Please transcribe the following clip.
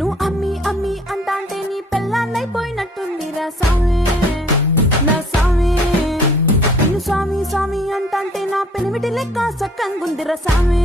నన్ను అమ్మి అమ్మి అంటాంటే నీ పెళ్ళాన్నైపోయినట్టుందిరా సామి నా సామి. నిన్ను స్వామి స్వామి అంటాంటే నా పెనిమిటి లెక్క సక్కంగుందిరా సామి.